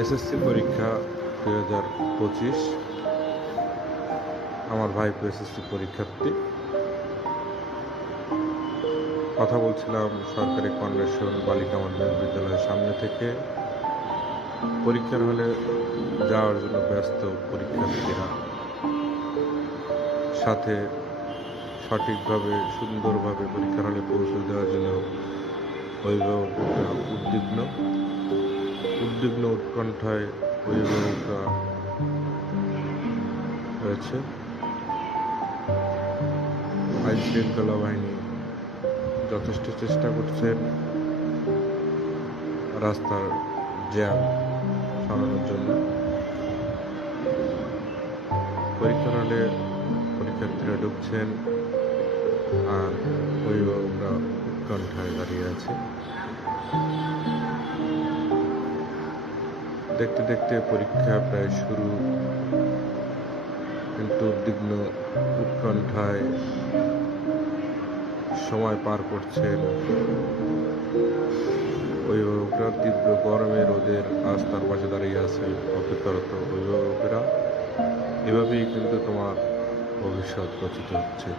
SSC পরীক্ষা দু হাজার পঁচিশ। আমার ভাইপো এসএসসি পরীক্ষার্থী। কথা বলছিলাম সরকারি কনভেনশন বালিকা মাধ্যমিক বিদ্যালয়ের সামনে থেকে। পরীক্ষার হলে যাওয়ার জন্য ব্যস্ত পরীক্ষার্থীরা। সাথে সঠিকভাবে, সুন্দরভাবে পরীক্ষার হলে পৌঁছে দেওয়ার জন্য অভিভাবকরা উদ্বিগ্ন। উদ্বিগ্ন উৎকণ্ঠায় অভিভাবকরা রয়েছে আইন শৃঙ্খলা বাহিনী যথেষ্ট চেষ্টা করছেন রাস্তার জ্যাম সরানোর জন্য। পরীক্ষার হলে পরীক্ষার্থীরা ঢুকছেন আর অভিভাবকরা উৎকণ্ঠায় দাঁড়িয়ে আছে। দেখতে দেখতে পরীক্ষা প্রায় শুরু। কিন্তু উদ্বিগ্ন উৎকণ্ঠায় সময় পার করছেন অভিভাবকরা। তীব্র গরমে রোদের রাস্তার পাশে দাঁড়িয়ে আছে অপেক্ষারত অভিভাবকেরা। এভাবেই কিন্তু তোমার ভবিষ্যৎ রচিত হচ্ছে।